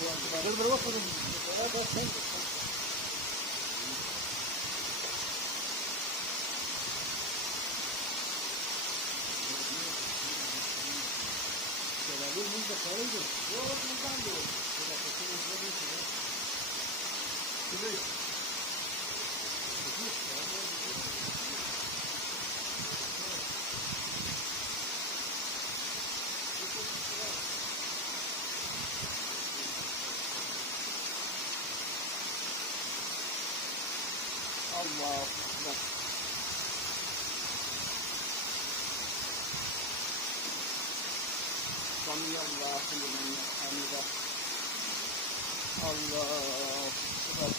Dur bırak oğlum. Beraber sen. Beraber biz de kalırdı. Yok buradan da yok. Şöyle kaçırız ne diyorsun? Şurayı. Allah Allah. Samiyallahu limen hamida. Allah Ekber.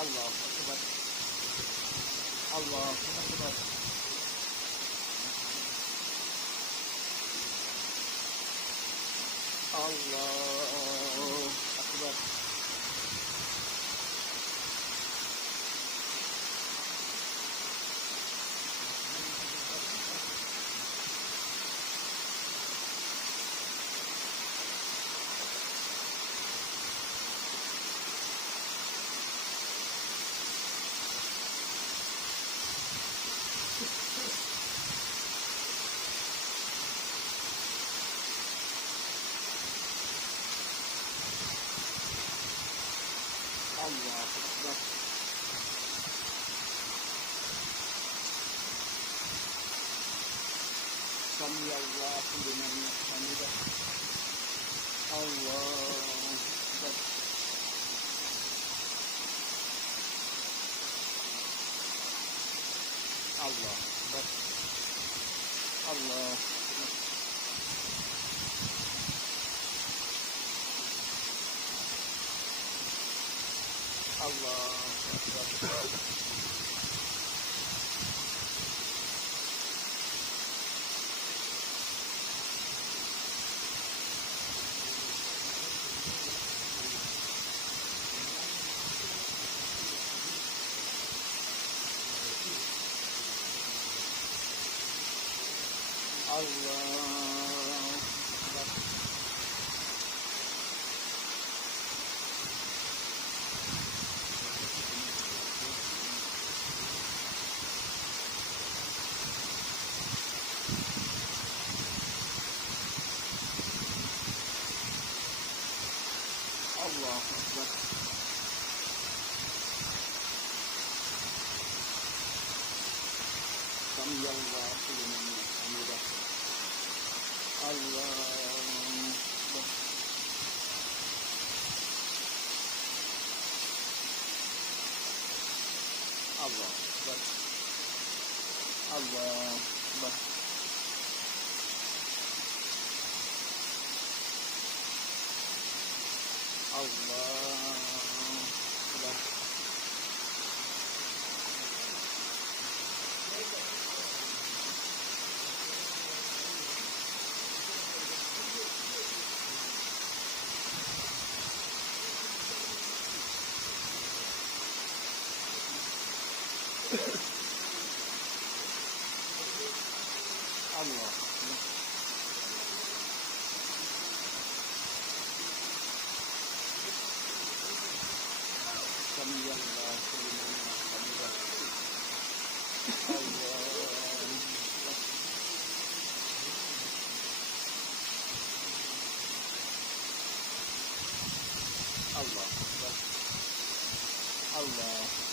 Allah Ekber. Allah Ekber. Allah Ekber. Allah Ekber. Samiyallahu limen hamida. Allah Ekber. Allah Ekber. Allah Ekber. Allah Ekber. Allah Ekber. Allah Ekber. Samiyallahu limen hamida. Allah Ekber. Allah Ekber. Allah Ekber. Allah Ekber. Allah Ekber. Samiyallahu limen hamida. Allah Ekber. Allah Ekber. Allah